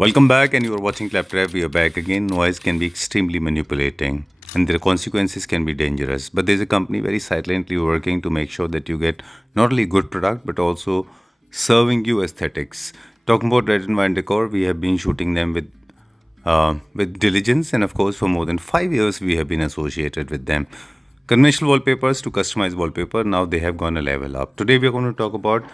Welcome back, and you are watching Claptrap. We are back again. Noise can be extremely manipulating, and their consequences can be dangerous. But there's a company very silently working to make sure that you get not only good product but also serving you aesthetics. Talking about Red and Wine Decor, we have been shooting them with diligence, and of course, for more than 5 years, we have been associated with them. Conventional wallpapers to customized wallpaper. Now they have gone a level up. Today, we are going to talk about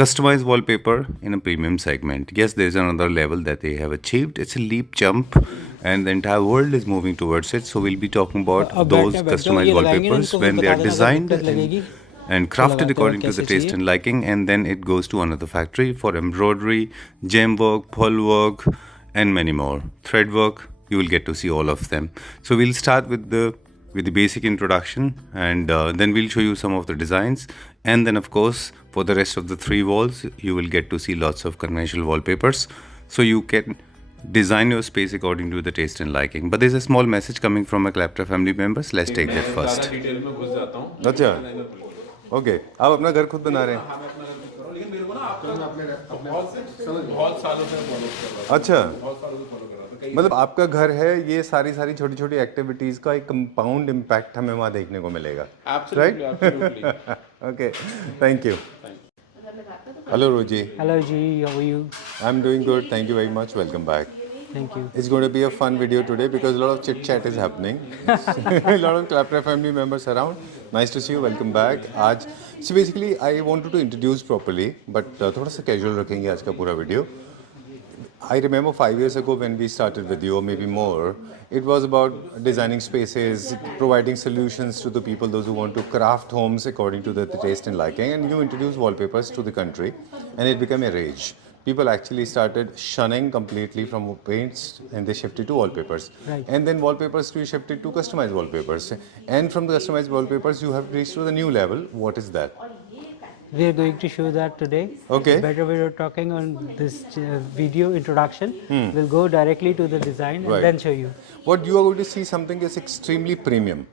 customized wallpaper in a premium segment. Yes, there's another level that they have achieved. It's a leap jump, and the entire world is moving towards it. So we'll be talking about those customized wallpapers when they are designed and crafted according to the taste and liking, and then it goes to another factory for embroidery, gem work, pearl work, and many more. Thread work, you will get to see all of them. So we'll start with the basic introduction, and then we'll show you some of the designs, and then of course for the rest of the 3 walls you will get to see lots of conventional wallpapers, so you can design your space according to the taste and liking. But there's a small message coming from a Claptrap family members. Let's take that first. अच्छा, okay, आप अपना घर खुद बना रहे हैं? लेकिन मेरे को ना आपका बहुत सालों से फॉलो कर रहा हूं। अच्छा, मतलब आपका घर है, ये सारी छोटी छोटी एक्टिविटीज का एक कंपाउंड इम्पैक्ट हमें वहाँ देखने को मिलेगा, right? Okay, thank you. Hello Rosie. Hello जी, how are you? I am doing good, thank you very much, welcome back. Thank you. It's going to be a fun video today because a lot of chit chat is happening. A lot of Claptrap family members around. Nice to see you. Welcome back. आज so basically I wanted to introduce properly, but थोड़ा सा casual रखेंगे आज का पूरा video. I remember 5 years ago when we started with you, or maybe more, it was about designing spaces, providing solutions to the people, those who want to craft homes according to their taste and liking, and you introduced wallpapers to the country, and it became a rage. People actually started shunning completely from paints, and they shifted to wallpapers. Right. And then wallpapers you shifted to customized wallpapers. And from the customized wallpapers, you have reached to the new level. What is that? We are going to show that today. Okay. Better we are talking on this video introduction. We'll go directly to the design and then show you. What you are going to see something is extremely premium.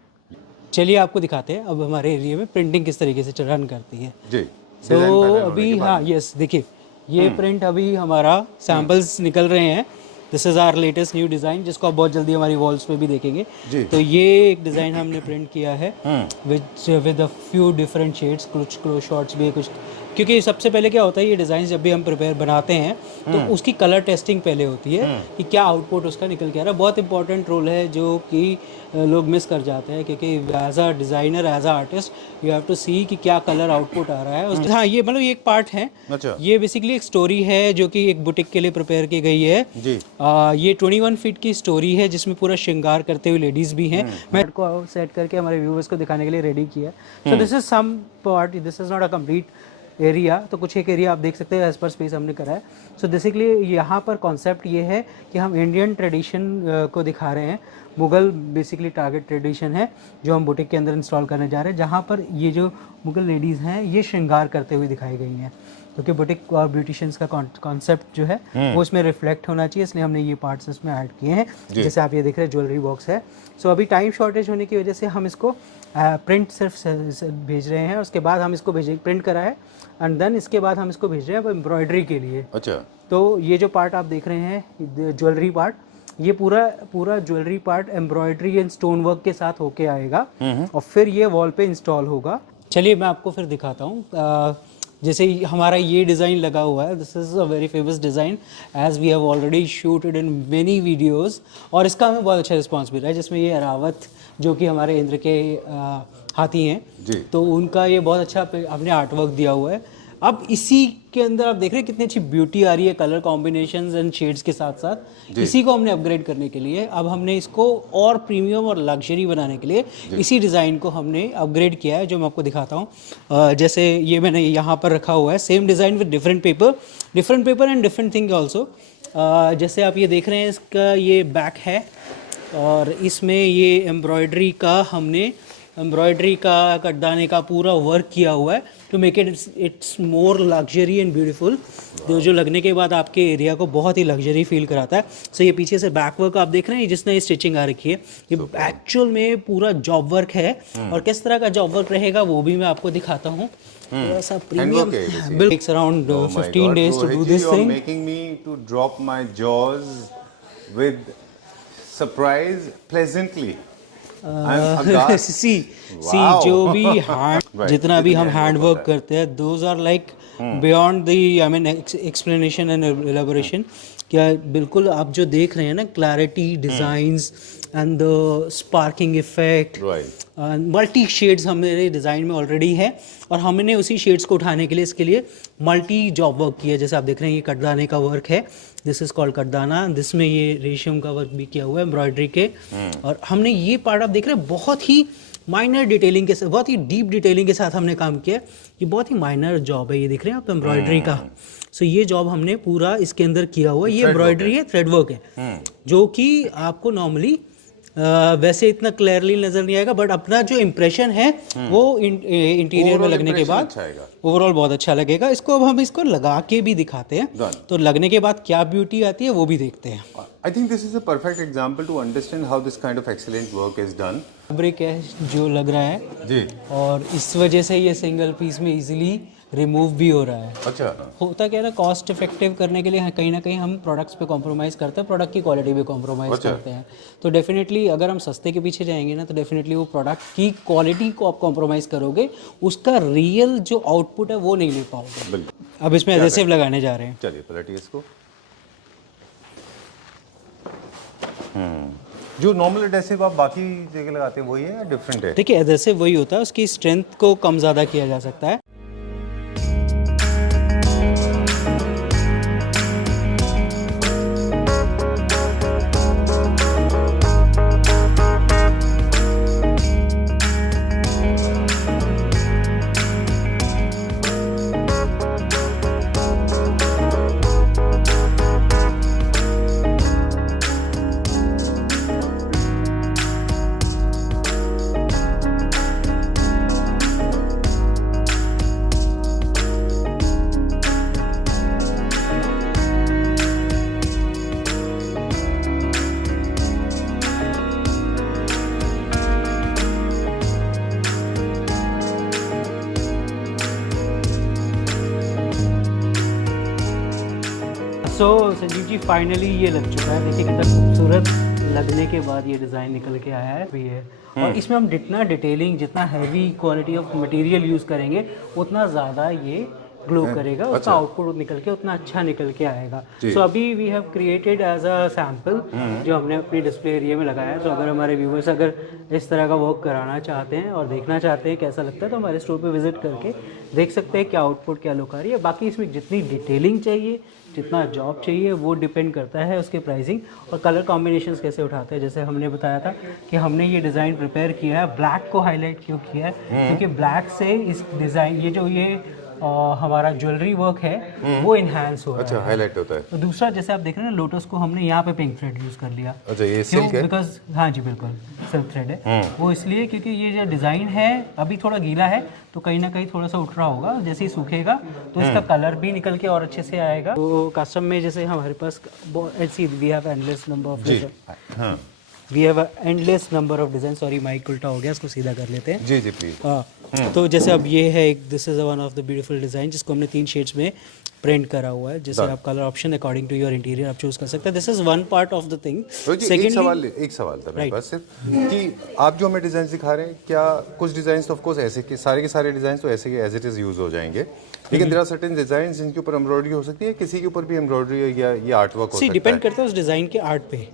चलिए आपको दिखाते हैं अब हमारे area में printing किस तरीके से रन करती है जी। तो अभी हाँ यस देखिए ये प्रिंट अभी हमारा सैम्पल्स निकल रहे हैं। This is our latest new design जिसको आप बहुत जल्दी हमारी वॉल्स पे भी देखेंगे। तो ये एक डिज़ाइन हमने प्रिंट किया है with a few different shades, कुछ क्लोज शॉट्स भी कुछ, क्योंकि सबसे पहले क्या होता है ये डिज़ाइन जब भी हम प्रिपेयर बनाते हैं तो उसकी कलर टेस्टिंग पहले होती है कि क्या आउटपुट उसका निकल के आ रहा है। बहुत इंपॉर्टेंट रोल है जो कि लोग मिस कर जाते हैं, क्योंकि as a designer as a artist you have to see कि क्या कलर आउटपुट आ रहा है। हाँ ये मतलब ये एक पार्ट है। अच्छा। ये बेसिकली एक स्टोरी है जो कि एक बुटीक के लिए प्रिपेयर की गई है जी। ये 21 फीट की स्टोरी है जिसमें पूरा श्रृंगार करते हुए लेडीज़ भी हैं। मैं को सेट करके हमारे व्यूवर्स को दिखाने के लिए रेडी किया। So this is some part, this is not a complete area, तो कुछ एक एरिया आप देख सकते हैं एज पर स्पेस हमने करा है। सो बेसिकली यहाँ पर कॉन्सेप्ट ये है कि हम इंडियन ट्रेडिशन को दिखा रहे हैं। मुग़ल बेसिकली टारगेट ट्रेडिशन है जो हम बुटीक के अंदर इंस्टॉल करने जा रहे हैं, जहाँ पर ये जो मुग़ल लेडीज़ हैं ये श्रृंगार करते हुए दिखाई गई हैं, क्योंकि बुटीक और ब्यूटिशियंस का कॉन्सेप्ट जो है वो इसमें रिफ्लेक्ट होना चाहिए, इसलिए हमने ये पार्ट्स इसमें ऐड किए हैं। जैसे आप ये देख रहे हैं ज्वेलरी बॉक्स है। सो अभी टाइम शॉर्टेज होने की वजह से हम इसको प्रिंट सिर्फ भेज रहे हैं, उसके बाद हम इसको भेजेंगे, प्रिंट करा है एंड देन इसके बाद हम इसको भेज रहे हैं एम्ब्रॉयडरी के लिए। अच्छा। तो ये जो पार्ट आप देख रहे हैं ज्वेलरी पार्ट, ये पूरा jewellery part embroidery and stone work के साथ होके आएगा और फिर ये वॉल पे इंस्टॉल होगा। चलिए मैं आपको फिर दिखाता हूँ। जैसे हमारा ये डिज़ाइन लगा हुआ है, this is a very famous design as we have already shooted in many videos, और इसका हमें बहुत अच्छा रिस्पांस मिल रहा है। जिसमें ये रावत जो कि हमारे इंद्र के हाथी हैं जी, तो उनका ये बहुत अच्छा हमने आर्ट वर्क दिया हुआ है। अब इसी के अंदर आप देख रहे हैं कितनी अच्छी ब्यूटी आ रही है कलर कॉम्बिनेशंस एंड शेड्स के साथ साथ। इसी को हमने अपग्रेड करने के लिए अब हमने इसको और प्रीमियम और लग्जरी बनाने के लिए इसी डिज़ाइन को हमने अपग्रेड किया है, जो मैं आपको दिखाता हूँ। जैसे ये मैंने यहाँ पर रखा हुआ है same design with different paper and different thing also. जैसे आप ये देख रहे हैं इसका ये बैक है और इसमें ये एम्ब्रॉयडरी का कटदाने का पूरा वर्क किया हुआ है to make its more luxury and beautiful, जो लगने के बाद आपके एरिया को बहुत ही लग्जरी फील कराता है। सो ये पीछे से बैक वर्क आप देख रहे हैं जिसने ये स्टिचिंग आ रखी है, ये एक्चुअल में पूरा जॉब वर्क है और किस तरह का जॉब वर्क रहेगा वो भी मैं आपको दिखाता हूँ। थोड़ा सा premium bill takes around 15 days to do this You are thing. making me to drop my jaws with surprise pleasantly. I'm aghast. सी जो भी हैंड जितना भी हम हैंड वर्क करते हैं those are like beyond the I mean explanation and elaboration. क्या बिल्कुल आप जो देख रहे हैं ना, clarity, designs and the sparking effect, multi shades हमारे डिज़ाइन में ऑलरेडी है और हमने उसी शेड्स को उठाने के लिए इसके लिए मल्टी जॉब वर्क किया. जैसे आप देख रहे हैं ये कटदाने का वर्क है, दिस इज कॉल्ड कटदाना. जिसमें ये रेशम का वर्क भी किया हुआ है एम्ब्रॉयडरी के. और हमने ये पार्ट आप देख रहे हैं बहुत ही माइनर डिटेलिंग के साथ, बहुत ही डीप डिटेलिंग के साथ हमने काम किया. ये बहुत ही माइनर जॉब है, ये देख रहे हैं आप एम्ब्रॉयडरी का. सो ये जॉब हमने पूरा इसके अंदर किया हुआ है. ये एम्ब्रॉयडरी है, थ्रेड वर्क है, जो कि आपको नॉर्मली वैसे इतना क्लियरली नजर नहीं आएगा, बट अपना जो इम्प्रेशन है वो इंटीरियर में लगने के बाद ओवरऑल बहुत अच्छा लगेगा. इसको अब हम इसको लगा के भी दिखाते हैं, तो लगने के बाद क्या ब्यूटी आती है वो भी देखते हैं. I think this is a perfect example to understand how this kind of excellent work is done. Fabric है जो लग रहा है जी, और इस वजह से ये सिंगल पीस में इजीली रिमूव भी हो रहा है. अच्छा. होता क्या है ना, कॉस्ट इफेक्टिव करने के लिए कहीं ना कहीं हम प्रोडक्ट्स पे कॉम्प्रोमाइज़ करते हैं, प्रोडक्ट की क्वालिटी भी कॉम्प्रोमाइज़ करते हैं. तो डेफिनेटली अगर हम सस्ते के पीछे जाएंगे ना, तो डेफिनेटली वो प्रोडक्ट की क्वालिटी को आप कॉम्प्रोमाइज़ करोगे, उसका रियल जो आउटपुट है वो नहीं ले पाओगे. अब इसमें एडहेसिव लगाने जा रहे हैं. चलिए पलटिए इसको. जो नॉर्मल एडहेसिव आप बाकी जगह लगाते हैं वही है या डिफरेंट है? देखिए एडहेसिव वही होता है, उसकी स्ट्रेंथ को कम ज़्यादा किया जा सकता है. सो संजीव जी फाइनली ये लग चुका है. देखिए कितना खूबसूरत लगने के बाद ये डिज़ाइन निकल के आया है भी है. और इसमें हम जितना डिटेलिंग, जितना heavy quality of material use करेंगे उतना ज़्यादा ये ग्लो करेगा. उसका आउटपुट निकल के उतना अच्छा निकल के आएगा. सो अभी we have created as a sample जो हमने अपनी डिस्प्ले एरिया में लगाया है. तो अगर हमारे व्यूवर्स अगर इस तरह का वर्क कराना चाहते हैं और देखना चाहते हैं कैसा लगता है, तो हमारे स्टोर पे विजिट करके देख सकते हैं क्या आउटपुट, क्या लुक आ रही है. बाकी इसमें जितनी डिटेलिंग चाहिए, जितना जॉब चाहिए, वो डिपेंड करता है उसके प्राइसिंग और कलर कॉम्बिनेशंस कैसे उठाते हैं. जैसे हमने बताया था कि हमने ये डिज़ाइन प्रिपेयर किया है, ब्लैक को हाईलाइट क्यों किया है, क्योंकि ब्लैक से इस डिज़ाइन ये जो ये हमारा ज्वेलरी वर्क है वो इनहेंस हो रहा है. अच्छा, हाईलाइट होता है. तो दूसरा जैसे आप देख रहे हैं लोटस को हमने यहाँ पे पिंक थ्रेड यूज़ कर लिया. अच्छा, ये सिल्क है? बिकॉज हाँ जी बिल्कुल सिल्क थ्रेड है. वो इसलिए क्योंकि ये जो डिज़ाइन है अभी थोड़ा गीला है, तो कहीं ना कहीं थोड़ा सा उठ रहा होगा. जैसे ही सूखेगा तो इसका कलर भी निकल के और अच्छे से आएगा. तो कस्टम में जैसे हमारे पास we have endless number of design. We have endless number of design. Sorry mike उल्टा हो गया, इसको सीधा कर लेते हैं. जी जी प्लीज. हाँ, तो जैसे अब ये है एक, this is one of the beautiful design जिसको हमने 3 शेड्स में प्रिंट करा हुआ है. जैसे आप colour option according to your interior आप चूज कर सकते हैं. This is one part of the thing. एक सवाल था मेरे पास सिर्फ कि आप जो हमें डिजाइन दिखा रहे हैं, क्या कुछ डिजाइन तो ऑफ कोर्स ऐसे के सारे डिजाइन तो ऐसे के एज इट इज यूज हो जाएंगे, लेकिन देयर आर सर्टेन डिजाइन जिनके ऊपर एम्ब्रॉयडरी हो सकती है, किसी के ऊपर भी एम्ब्रॉयडरी या ये आर्ट वर्क हो सकता है. डिपेंड करता है उस डिजाइन के आर्ट पे,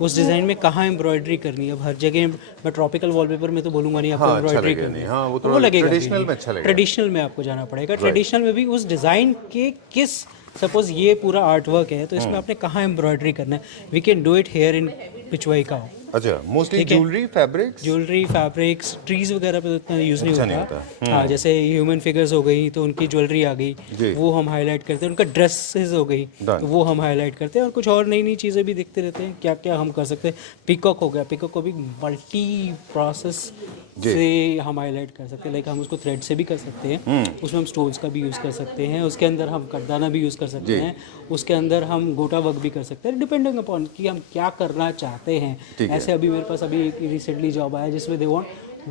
उस डिजाइन में कहाँ एम्ब्रॉयडरी करनी है. अब हर जगह मैं ट्रॉपिकल वॉलपेपर में तो बोलूंगा नहीं आपको एम्ब्रॉयडरी करनी है. हाँ, वो थोड़ा ट्रेडिशनल में अच्छा लगेगा. ट्रेडिशनल में आपको जाना पड़ेगा. ट्रेडिशनल में भी उस डिजाइन के किस, सपोज ये पूरा आर्ट वर्क है तो इसमें आपने कहाँ एम्ब्रॉयडरी करना है, we can do it here in Pichwai का. अच्छा, मोस्टली ज्वेलरी फैब्रिक्स ट्रीज वगैरह पे तो इतना यूज नहीं होता. हाँ, जैसे ह्यूमन फिगर्स हो गई तो उनकी ज्वेलरी आ गई, वो हम हाईलाइट करते हैं. उनका ड्रेसेस हो गई तो वो हम हाईलाइट करते हैं. और कुछ और नई नई चीज़ें भी देखते रहते हैं क्या क्या हम कर सकते हैं. पिकॉक हो गया, पिकॉक को भी मल्टी प्रोसेस से हम हाईलाइट कर सकते हैं. लाइक हम उसको थ्रेड से भी कर सकते हैं, उसमें हम स्टोन्स का भी यूज़ कर सकते हैं, उसके अंदर हम कटदाना भी यूज़ कर सकते हैं, उसके अंदर हम गोटा वर्क भी कर सकते हैं, डिपेंडिंग अपॉन कि हम क्या करना चाहते हैं. ऐसे अभी मेरे पास अभी रिसेंटली जॉब आया जिसमें दे वांट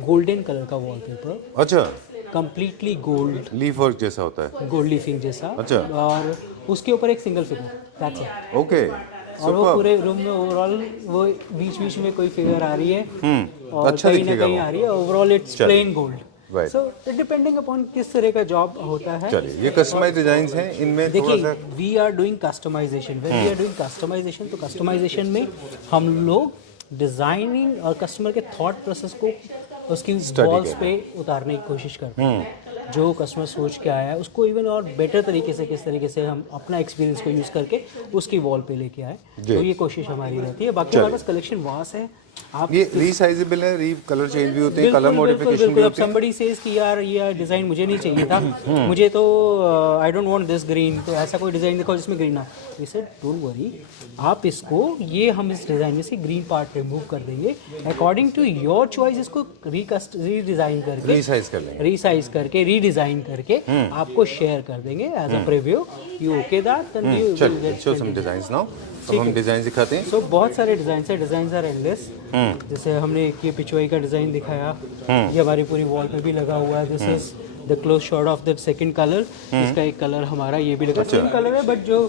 गोल्डन कलर का वॉलपेपर. अच्छा, कंप्लीटली गोल्ड, लीफ वर्क जैसा होता है। गोल्ड लीफिंग जैसा। अच्छा। और उसके ऊपर एक single figure, that's it. Okay, और वो पूरे रूम में ओवरऑल वो बीच बीच में कोई फिगर आ रही है और अच्छा कहीं ना दिखेगा कहीं वो। आ रही है, overall it's plane gold. Right. So depending upon किस तरह का जॉब होता है। चलिए, ये कस्टमाइज डिजाइन हैं, इनमें थोड़ा देखिए, सा we are doing customization, when we are doing customization, तो कस्टमाइजेशन में हम लोग डिजाइनिंग और कस्टमर के थॉट प्रोसेस को उसकी वॉल्स पे उतारने की कोशिश करते हैं। जो कस्टमर सोच के आया है उसको इवन और बेटर तरीके से, किस तरीके से हम अपना एक्सपीरियंस को यूज़ करके उसकी वॉल पे लेके आए, तो ये कोशिश हमारी रहती है। बाकी हमारे पास कलेक्शन वास है। आप ये रीसाइजेबल है, री कलर चेंज भी होते हैं, कलर बिल्कुल मॉडिफिकेशन भी बिल्कुल। अब होती है। somebody says कि यार ये डिज़ाइन मुझे नहीं चाहिए था, मुझे तो I don't want this green, तो ऐसा कोई डिज़ाइन दिखाओ जिसमें ग्रीन ना। वी सेड डोंट वरी, आप इसको, ये हम इस डिज़ाइन में से ग्रीन पार्ट रिमूव कर देंगे, अकॉर्डिंग टू योर चॉइस इसको रीडिज़ाइन करके, रीसाइज कर लेंगे। रीसाइज करके, रीडिज़ाइन करके आपको शेयर कर देंगे as a preview. You okay that, then you will चलिए, get show some designs now. अब हम डिजाइन दिखाते हैं। सो बहुत सारे डिजाइन है, डिजाइन आर एंडलेस। जैसे हमने एक ये पिचवाई का डिजाइन दिखाया, ये हमारी पूरी वॉल पे भी लगा हुआ है। This is the close shot of the second colour. इसका एक कलर हमारा ये भी लगा, सेम कलर है, बट जो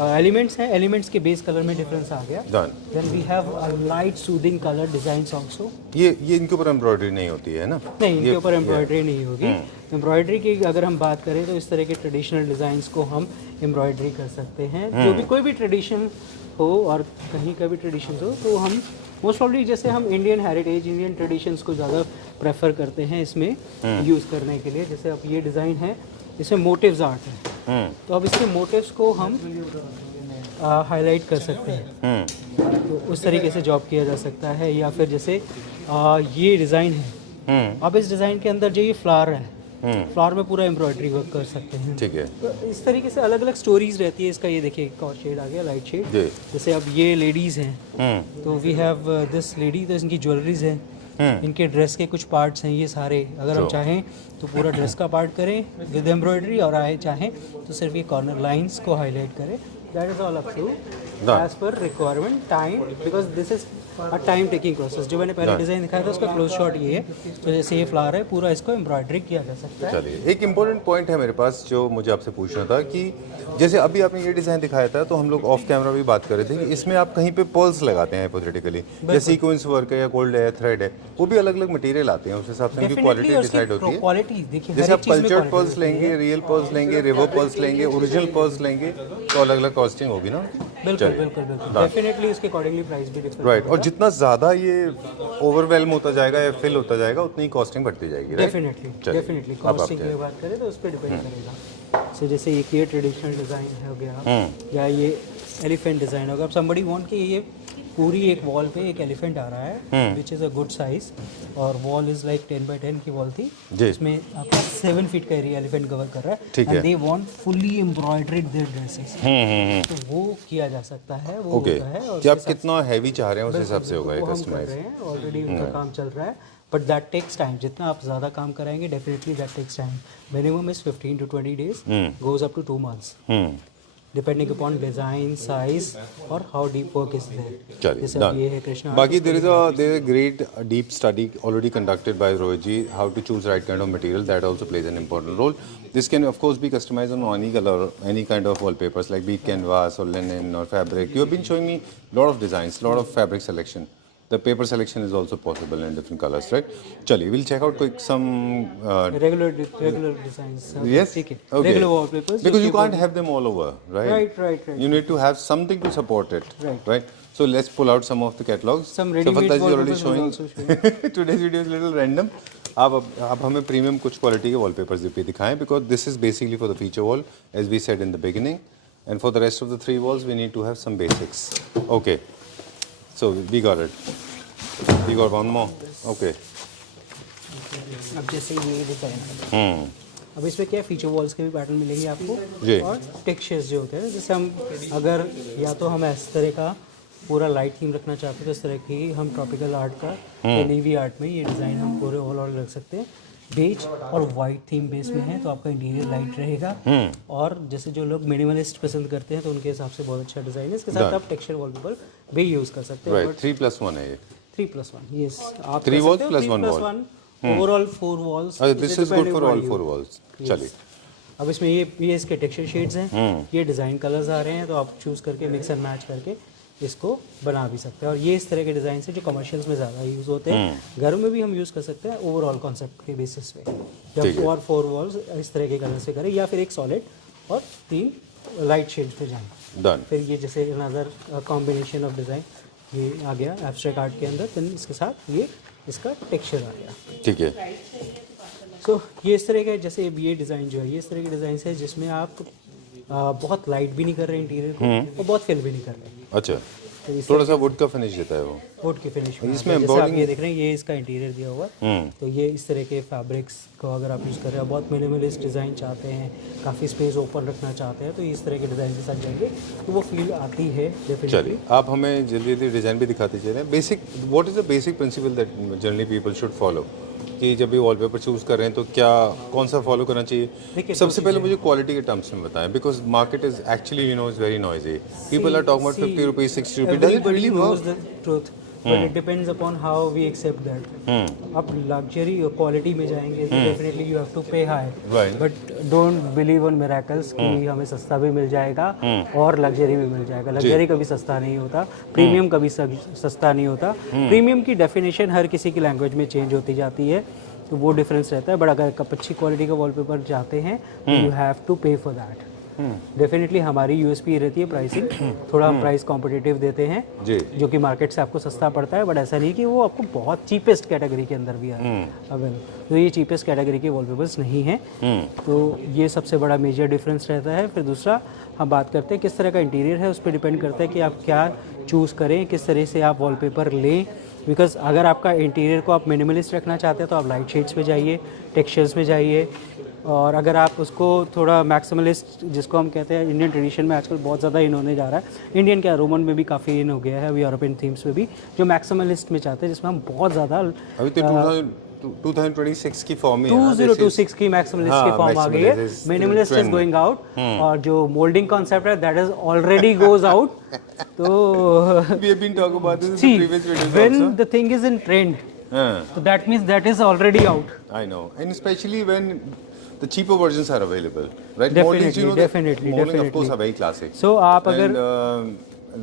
एलिमेंट्स हैं, एलिमेंट्स के बेस कलर में डिफरेंस आ गया। Then we have a light soothing colour designs also. ये इनके ऊपर एम्ब्रॉयडरी नहीं होती है ना? नहीं, इनके ऊपर एम्ब्रॉयडरी नहीं होगी। एम्ब्रॉयडरी की अगर हम बात करें तो इस तरह के ट्रेडिशनल डिज़ाइंस को हम एम्ब्रॉयडरी कर सकते हैं। जो भी कोई भी ट्रेडिशन हो और कहीं का भी ट्रेडिशन हो, तो हम मोस्ट प्रॉब्ली, जैसे हम इंडियन हेरिटेज, इंडियन ट्रेडिशंस को ज़्यादा प्रेफर करते हैं इसमें यूज़ करने के लिए। जैसे अब ये डिज़ाइन है, इसमें मोटिव्स आर्ट है, तो अब इसके मोटिव्स को हम हाईलाइट कर सकते हैं, तो उस तरीके से जॉब किया जा सकता है। या फिर जैसे ये डिज़ाइन है, अब इस डिज़ाइन के अंदर जो ये फ्लावर है, फ्लावर में पूरा एम्ब्रॉयडरी वर्क कर सकते हैं। ठीक है। तो इस तरीके से अलग अलग स्टोरीज रहती है। इसका ये देखिए एक और शेड आ गया, लाइट शेड। जैसे अब ये लेडीज हैं, तो वी हैव दिस लेडी, तो इनकी ज्वेलरीज हैं, इनके ड्रेस के कुछ पार्ट्स हैं ये सारे। अगर हम चाहें तो पूरा ड्रेस का पार्ट करें विद एम्ब्रॉयडरी, और आए चाहें तो सिर्फ ये कॉर्नर लाइंस को हाईलाइट करें। That is all up to as per requirement time, because this is a time taking process. जो मैंने पहले डिजाइन दिखाया था उसका क्लोज शॉट ये है, तो जैसे ये फ्लावर है, पूरा इसको एम्ब्रॉयडरी किया जा सकता है। चलिए, एक इम्पोर्टेंट पॉइंट है मेरे पास जो मुझे आपसे पूछना था कि जैसे अभी आपने ये डिज़ाइन दिखाया था, तो हम लोग ऑफ कैमरा भी बात कर रहे थे कि इसमें आप कहीं पे पर्ल्स लगाते हैं हाइपोथेटिकली, या सीक्वेंस वर्क है, या गोल्ड है, थ्रेड है, वो भी अलग अलग मटेरियल आते हैं, उस हिसाब से उनकी क्वालिटी डिसाइड होती है। क्वालिटी देखिए, जैसे आप कल्चर्ड पर्ल्स लेंगे, रियल पर्ल्स लेंगे, रिवर पर्ल्स लेंगे, ओरिजिनल पर्ल्स लेंगे, तो अलग अलग कॉस्टिंग होगी ना? बिल्कुल बिल्कुल बिल्कुल, डेफिनेटली इसके अकॉर्डिंगली प्राइस भी डिफरेंट। राइट, और जितना ज़्यादा ये ओवरवेलम होता जाएगा या फिल होता जाएगा, उतनी कॉस्टिंग बढ़ती जाएगी। डेफिनेटली कॉस्टिंग की बात करें तो उस पर डिपेंड करेगा। सो जैसे एक ये ट्रेडिशनल डिज़ाइन हो गया, या ये एलिफेंट डिज़ाइन होगा। अब समबडी वांट कि ये पूरी एक वॉल पे एक एलिफेंट आ रहा है, which is a good size, और वॉल इज़ लाइक 10 by 10 की वॉल थी, इसमें आपका 7 फीट का एरिया एलिफेंट कवर कर रहा है, and they want fully embroidered their dresses, तो वो किया जा सकता है, वो होता है। और आप कितना हैवी चाह रहे हैं उस हिसाब से होगा ये कस्टमाइज। ऑलरेडी उनका काम चल रहा है, बट दैट टेक्स टाइम। जितना आप ज़्यादा काम कराएंगे, definitely that takes time. Minimum is 15 to 20 days, goes up to 2 months, depending upon design, size, or how deep work is there. जैसे अब ये है कृष्णा। बाकी there is a great deep study already conducted by Rohit ji, how to choose right kind of material. That also plays an important role. This can of course be customized on any color, any kind of wallpapers, like be it canvas or linen or fabric. You have been showing me lot of designs, lot of fabric selection. The paper selection is also possible in different colors, right? Chaliye, we'll check out quick some regular designs. Yes. Okay. Okay. Regular wallpapers. Because you can't have them all over, right? Right. You need to have something to support it, right? So let's pull out some of the catalogs. Some ready-made wallpapers already showing. Today's video is a little random. आप हमें premium कुछ quality के wallpapers भी दिखाएं, because this is basically for the feature wall, as we said in the beginning, and for the rest of the 3 walls we need to have some basics. Okay. So we got it. We got one more. Okay. अब जैसे ये design, अब इसमें क्या feature walls के भी pattern मिलेंगे आपको, और टेक्सचर्स जो होते हैं, जैसे हम अगर या तो हम इस तरह का पूरा लाइट थीम रखना चाहते हैं, तो इस तरह की हम ट्रॉपिकल आर्ट का, नेवी आर्ट में ये डिज़ाइन हम पूरे ओवरऑल रख सकते हैं। बेज और वाइट थीम बेस में है, तो आपका इंटीरियर लाइट रहेगा, और जैसे जो लोग मिनिमलिस्ट पसंद करते हैं, तो उनके हिसाब से बहुत अच्छा डिज़ाइन है। इसके साथ आप टेक्सचर वॉलपेपर भी यूज़ कर सकते हैं। 3+1 है ये। 3+1, यस। आप 3 walls plus 1 wall. Overall 4 walls. This is good for all 4 walls. चलिए अब इसमें ये इसके टेक्सचर शेड्स हैं, ये डिज़ाइन कलर्स आ रहे हैं, तो आप चूज़ करके मिक्स एंड मैच करके इसको बना भी सकते हैं। और ये इस तरह के डिज़ाइन है जो कमर्शियल्स में ज़्यादा यूज़ होते हैं, घरों में भी हम यूज़ कर सकते हैं ओवरऑल कॉन्सेप्ट के बेसिस पे। जब और 4 वॉल्स इस तरह के कलर से करें, या फिर एक सॉलिड और 3 लाइट शेड्स पे जाएं। डन। फिर ये जैसे अनदर कॉम्बिनेशन ऑफ डिज़ाइन ये आ गया एब्स्ट्रैक्ट आर्ट के अंदर, फिर इसके साथ ये इसका टेक्सचर आ गया। ठीक है। सो ये इस तरह के, जैसे ये डिज़ाइन जो है, ये इस तरह के डिज़ाइन है जिसमें आप बहुत लाइट भी नहीं कर रहे इंटीरियर को और बहुत फिल भी नहीं कर रहे। अच्छा, थोड़ा सा वुड का फिनिश देता है वो। वुड की फिनिश में इसमें जैसे आप ये देख रहे हैं, ये इसका इंटीरियर दिया हुआ है। तो ये इस तरह के फैब्रिक्स को अगर आप यूज़ कर रहे हैं, बहुत मिनिमलिस्ट डिज़ाइन चाहते हैं, काफ़ी स्पेस ओपन रखना चाहते हैं, तो इस तरह के डिज़ाइन के साथ जाएंगे तो वो फील आती है डेफिनेटली। चलिए आप हमें जल्दी जल्दी डिज़ाइन भी दिखाते चले। Basic, what is the basic principle that generally people should follow, कि जब भी वॉलपेपर चूज़ कर रहे हैं तो क्या कौन सा फॉलो करना चाहिए? सबसे पहले मुझे क्वालिटी के टर्म्स में बताएं, because market is actually you know is very noisy. People are talking about 50 rupees 60 rupees. Does it really work? But it depends upon how we accept that. आप लग्जरी और क्वालिटी में जाएंगे तो definitely you have to pay high, but don't believe on miracles कि हमें सस्ता भी मिल जाएगा और लग्जरी भी मिल जाएगा। लग्जरी कभी सस्ता नहीं होता, प्रीमियम कभी सस्ता नहीं होता। प्रीमियम की डेफिनेशन हर किसी की लैंग्वेज में चेंज होती जाती है, तो वो डिफरेंस रहता है। बट अगर आप अच्छी क्वालिटी का वॉलपेपर चाहते हैं तो यू हैव टू पे फॉर दैट। डेफिनेटली हमारी यूएसपी रहती है प्राइसिंग, थोड़ा हम प्राइस कॉम्पिटिटिव देते हैं जो कि मार्केट से आपको सस्ता पड़ता है, बट ऐसा नहीं कि वो आपको बहुत चीपेस्ट कैटेगरी के अंदर भी है अवेलेबल। तो ये चीपेस्ट कैटेगरी के वॉलपेपर्स नहीं हैं, तो ये सबसे बड़ा मेजर डिफरेंस रहता है। फिर दूसरा हम बात करते हैं किस तरह का इंटीरियर है, उस पर डिपेंड करता है कि आप क्या चूज़ करें, किस तरह से आप वॉलपेपर लें। बिकॉज अगर आपका इंटीरियर को आप मिनिमलिस्ट रखना चाहते हैं तो आप लाइट शेड्स में जाइए, टेक्सचर्स में जाइए। और अगर आप उसको थोड़ा मैक्सिमलिस्ट, जिसको हम कहते हैं इंडियन ट्रेडिशन में आजकल बहुत ज़्यादा इन होने जा रहा है, इंडियन क्या रोमन में भी काफ़ी इन हो गया है, यूरोपियन थीम्स में भी, जो मैक्सिमलिस्ट में चाहते हैं, जिसमें हम बहुत ज़्यादा अभी तो 2026 की फॉर्म में 2026 की मैक्सिमलिस्ट की फॉर्म आ गई है। मिनिमलिस्ट इज गोइंग आउट और जो मोल्डिंग कॉन्सेप्ट है that is already goes out. तो we have been talking about this in the previous videos when also. the thing is in trend, so that means that is already out. I know, and especially when the cheaper versions are available, right? Definitely, Moldings, you know, definitely, molding definitely. of course are very classic. So आप अगर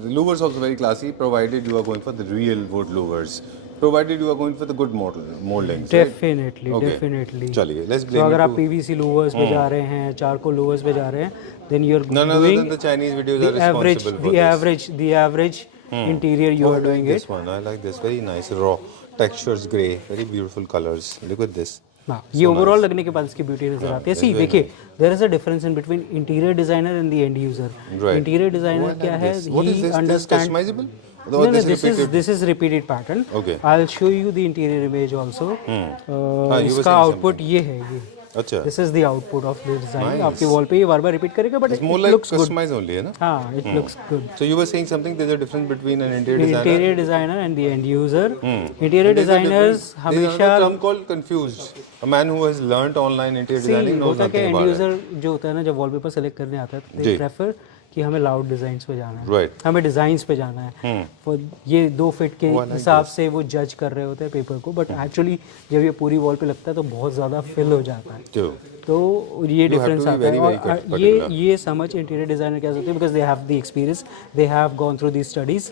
the louvers also very classy, provided you are going for the real wood louvers, provided you are going for the good moldings. Definitely right? Okay. Definitely. चलिए, let's तो blame अगर it आप PVC louvres पे जा रहे हैं, charcoal louvres पे जा रहे हैं, then you're none other doing than the Chinese videos are the average, responsible for this. the average interior you are doing This it. one, I like this, very nice raw textures, gray, very beautiful colors. Look at this. हाँ, ये overall लगने के बाद इसकी beauty नजर आती है। See देखिए, there is a difference in between interior designer and the end user. Interior designer क्या है, What is this? This is customizable? No, this is repeated pattern. Okay. I'll show you the interior image also. इसका output ये है, ये अच्छा, this is the output of the design. आपके wall पे ये बार बार रिपीट करेगा, but it's more like customized only, है ना? हाँ, it looks good. So you were saying something, there's a difference between an interior designer. Interior designer and the end user. Interior designers There's another हमेशा term called confused. A man who has learnt online interior designing knows होता है कि nothing and about it. User जो होता है ना, जब wallpaper select करने आता है तो जी। दे प्रेफर कि हमें लाउड डिजाइन्स पे जाना है, Right. हमें डिजाइन्स पे जाना है। तो ये 2 फीट के हिसाब से वो जज कर रहे होते हैं पेपर को, बट एक्चुअली जब ये पूरी वॉल पे लगता है तो बहुत ज़्यादा फिल हो जाता है। True. तो ये डिफरेंस to be आता है। very, very और ये समझ इंटीरियर डिजाइनर क्या होती है, because they have the experience, they have gone through the studies.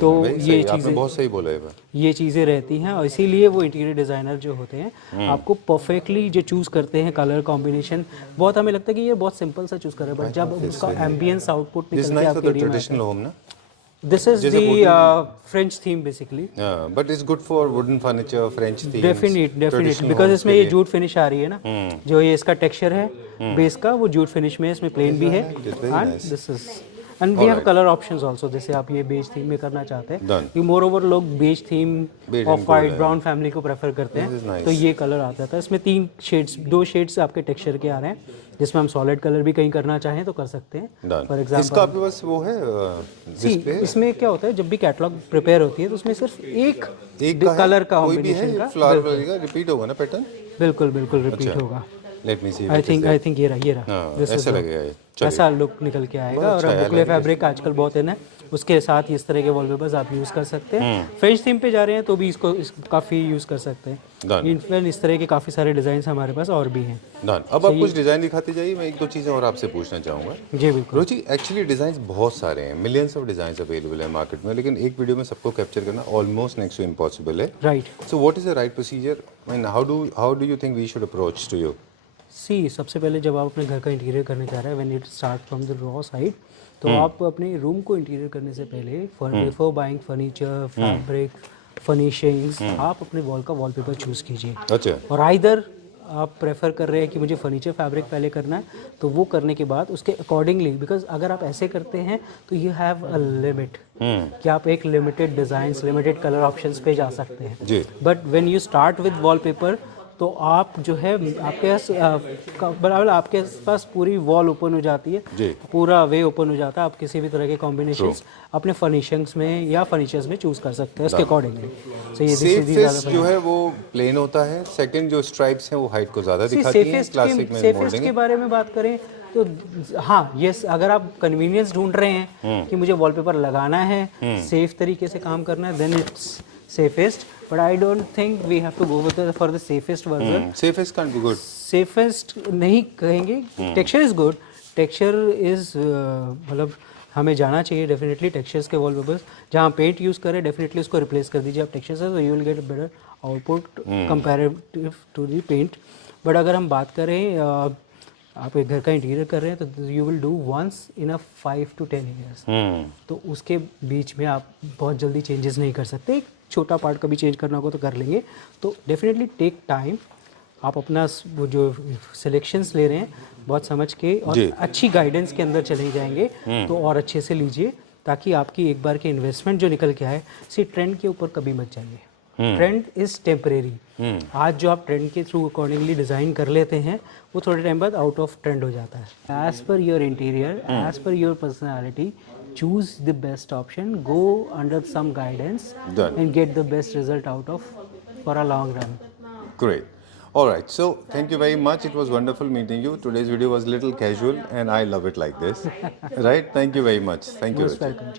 तो Very ये सही, आपने चीज़ें बहुत सही बोला है ये बात। ये चीज़ें रहती हैं, और इसीलिए वो इंटीरियर डिज़ाइनर जो होते हैं आपको परफेक्टली जो चूज़ करते हैं कलर कॉम्बिनेशन, बहुत हमें लगता है कि ये बहुत सिंपल सा चूज़ कर रहे हैं, बट जब उसका एम्बियंस आउटपुट This is निकल के nice for आपके the एरिया में traditional home, ना? This is the French theme basically. Yeah, but it's good for wooden furniture, French themes. Definitely traditional because homes इसमें के ये लिए। जूट फिनिश आ रही है ना, जो ये इसका टेक्सचर है बेस का, वो जूट फिनिश में है, इसमें प्लेन भी है, and this is and we have colour options also. जैसे आप ये बेज थीम में करना चाहते हैं, Done. कि मोर ओवर लोग beige theme Beige off and white gold, brown family को प्रेफर करते This is हैं, nice. तो ये कलर आता था। इसमें 3 शेड्स, 2 शेड्स आपके टेक्सचर के आ रहे हैं, जिसमें हम सॉलिड कलर भी कहीं करना चाहें तो कर सकते हैं। Done. फॉर इसका एग्जांपल आपके पास वो है डिस्प्ले? इसमें क्या होता है, जब भी कैटलॉग प्रिपेयर होती है तो उसमें सिर्फ एक एक का कलर का कोई भी कॉम्बिनेशन है का फ्लावर का रिपीट होगा ना पैटर्न? बिल्कुल बिल्कुल रिपीट होगा। Let me C. I think ये रहा हाँ, ऐसा लगेगा ये। ऐसा लुक निकल के आएगा। और बुकले फैब्रिक आजकल बहुत है ना, उसके साथ इस तरह के वॉलपेपर्स आप यूज़ कर सकते हैं। फ्रेंच थीम पे जा रहे हैं तो भी इसको काफ़ी यूज़ कर सकते हैं। Done. इनफैक्ट इस तरह के काफ़ी सारे डिज़ाइन हमारे पास और भी हैं। डन। अब आप कुछ डिज़ाइन दिखाते जाइए, मैं एक दो चीज़ें और आपसे पूछना चाहूँगा। जी बिल्कुल। रुचि, एक्चुअली डिज़ाइंस बहुत सारे हैं, मिलियंस ऑफ डिज़ाइंस अवेलेबल है मार्केट में, लेकिन एक वीडियो में सबको कैप्चर करना ऑलमोस्ट नेक्स्ट टू इम्पॉसिबल है। Right. So what is the right procedure and how do you think we should approach to you? See सबसे पहले जब आप अपने घर का इंटीरियर करने जा रहे हैं, when it start from the raw side, तो आप अपने रूम को इंटीरियर करने से पहले before buying furniture, fabric, furnishings, आप अपने वॉल का वॉलपेपर चूज़ कीजिए। अच्छा। और आइदर आप प्रेफर कर रहे हैं कि मुझे फर्नीचर फैब्रिक पहले करना है, तो वो करने के बाद उसके अकॉर्डिंगली, बिकॉज अगर आप ऐसे करते हैं तो यू हैव अ लिमिट कि आप एक limited designs, limited colour options पे जा सकते हैं। जी। But when you start with wallpaper, तो आप जो है आपके बराबर आपके पास पूरी वॉल ओपन हो जाती है, जी। पूरा वे ओपन हो जाता है। आप किसी भी तरह के कॉम्बिनेशंस अपने फर्निशिंग्स में या फर्नीचर्स में चूज कर सकते हैं उसके अकॉर्डिंगली। सो ये सेफेस्ट जो है वो प्लेन होता है, सेकंड जो स्ट्राइप्स हैं वो हाइट को ज़्यादा दिखाती हैं, क्लासिक में सेफेस्ट मोल्डिंग के है। बारे में बात करें तो हाँ, यस, अगर आप कन्वीनियंस ढूंढ रहे हैं कि मुझे वॉलपेपर लगाना है, सेफ तरीके से काम करना है, then it's safest, but I don't think we have to go with for the safest version. Safest can't be good. Safest नहीं कहेंगे, texture is good, texture is मतलब हमें जाना चाहिए डेफिनेटली टेक्सचर्स के वॉलपेपर्स। जहाँ पेंट यूज़ करें definitely उसको रिप्लेस कर दीजिए आप टेक्सचर से, तो you will get better output comparative to the paint. But अगर हम बात करें आप एक घर का इंटीरियर कर रहे हैं तो you will do once in a 5 to 10 years, तो उसके बीच में आप बहुत जल्दी चेंजेस नहीं कर सकते। एक छोटा पार्ट कभी चेंज करना होगा तो कर लेंगे, तो डेफिनेटली टेक टाइम। आप अपना वो जो सिलेक्शंस ले रहे हैं बहुत समझ के और अच्छी गाइडेंस के अंदर चले जाएंगे तो और अच्छे से लीजिए, ताकि आपकी एक बार की इन्वेस्टमेंट जो निकल के आए, सी ट्रेंड के ऊपर कभी मत जाइए। Trend is temporary. आज जो आप ट्रेंड के थ्रू अकॉर्डिंगली डिज़ाइन कर लेते हैं वो थोड़े टाइम बाद आउट ऑफ ट्रेंड हो जाता है। As per your interior, as per your personality, choose the best option, go under some guidance and get the best result out of for a long run. Great. All right. So thank you very much. It was wonderful meeting you. Today's video was little casual and I love it like this. Right? Thank you very much. Thank you. Most welcome.